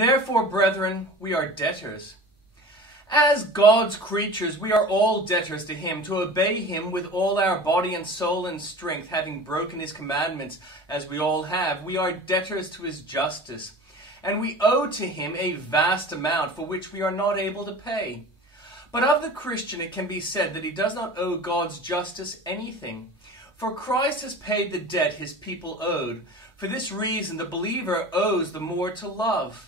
Therefore, brethren, we are debtors. As God's creatures, we are all debtors to him, to obey him with all our body and soul and strength, having broken his commandments, as we all have. We are debtors to his justice, and we owe to him a vast amount for which we are not able to pay. But of the Christian it can be said that he does not owe God's justice anything, for Christ has paid the debt his people owed. For this reason the believer owes the more to love.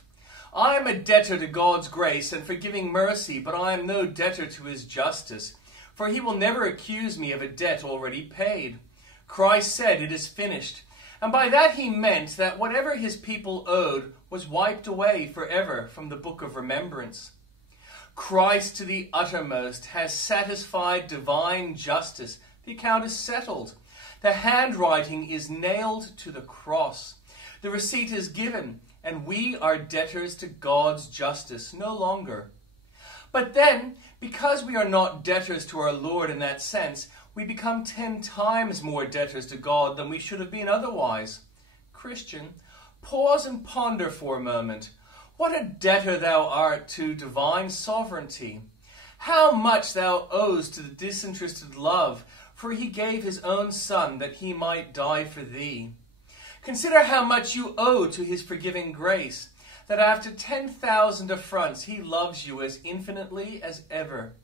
I am a debtor to God's grace and forgiving mercy, but I am no debtor to his justice, for he will never accuse me of a debt already paid. Christ said, "It is finished," and by that he meant that whatever his people owed was wiped away forever from the book of remembrance. Christ to the uttermost has satisfied divine justice. The account is settled. The handwriting is nailed to the cross. The receipt is given, and we are debtors to God's justice no longer. But then, because we are not debtors to our Lord in that sense, we become 10 times more debtors to God than we should have been otherwise. Christian, pause and ponder for a moment. What a debtor thou art to divine sovereignty! How much thou owest to the disinterested love, for he gave his own Son that he might die for thee. Consider how much you owe to his forgiving grace, that after 10,000 affronts he loves you as infinitely as ever.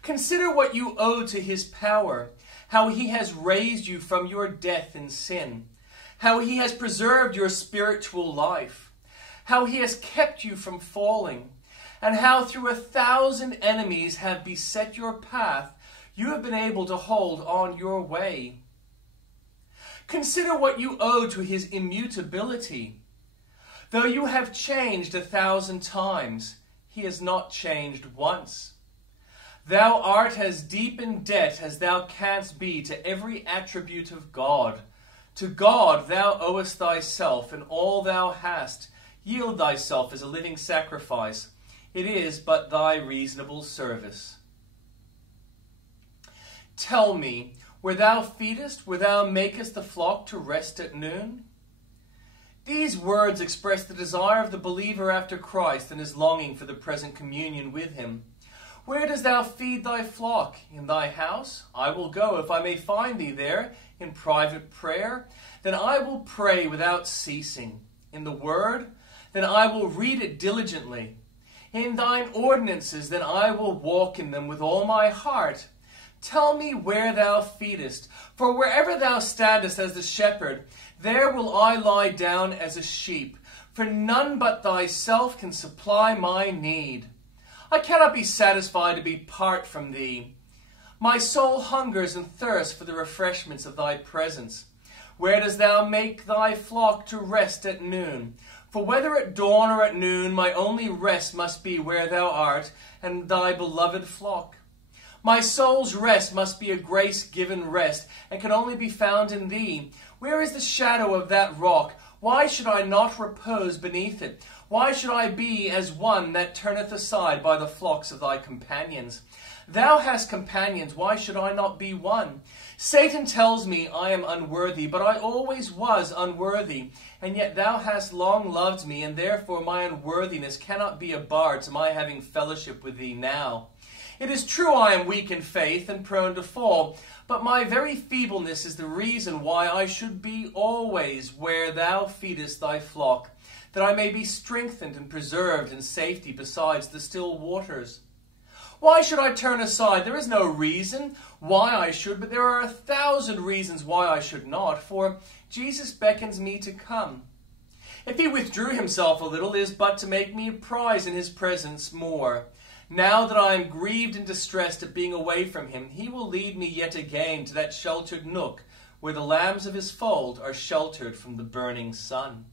Consider what you owe to his power, how he has raised you from your death in sin, how he has preserved your spiritual life, how he has kept you from falling, and how through 1,000 enemies have beset your path, you have been able to hold on your way. Consider what you owe to his immutability. Though you have changed 1,000 times, he has not changed once. Thou art as deep in debt as thou canst be to every attribute of God. To God thou owest thyself and all thou hast. Yield thyself as a living sacrifice. It is but thy reasonable service. Tell me, where thou feedest, where thou makest the flock to rest at noon? These words express the desire of the believer after Christ and his longing for the present communion with him. Where dost thou feed thy flock? In thy house? I will go, if I may find thee there, in private prayer. Then I will pray without ceasing. In the word? Then I will read it diligently. In thine ordinances? Then I will walk in them with all my heart. Tell me where thou feedest, for wherever thou standest as the shepherd, there will I lie down as a sheep, for none but thyself can supply my need. I cannot be satisfied to be apart from thee. My soul hungers and thirsts for the refreshments of thy presence. Where dost thou make thy flock to rest at noon? For whether at dawn or at noon, my only rest must be where thou art, and thy beloved flock. My soul's rest must be a grace-given rest, and can only be found in thee. Where is the shadow of that rock? Why should I not repose beneath it? Why should I be as one that turneth aside by the flocks of thy companions? Thou hast companions, why should I not be one? Satan tells me I am unworthy, but I always was unworthy. And yet thou hast long loved me, and therefore my unworthiness cannot be a bar to my having fellowship with thee now. It is true I am weak in faith and prone to fall, but my very feebleness is the reason why I should be always where thou feedest thy flock, that I may be strengthened and preserved in safety besides the still waters. Why should I turn aside? There is no reason why I should, but there are 1,000 reasons why I should not, for Jesus beckons me to come. If he withdrew himself a little, it is but to make me a prize in his presence more. Now that I am grieved and distressed at being away from him, he will lead me yet again to that sheltered nook where the lambs of his fold are sheltered from the burning sun.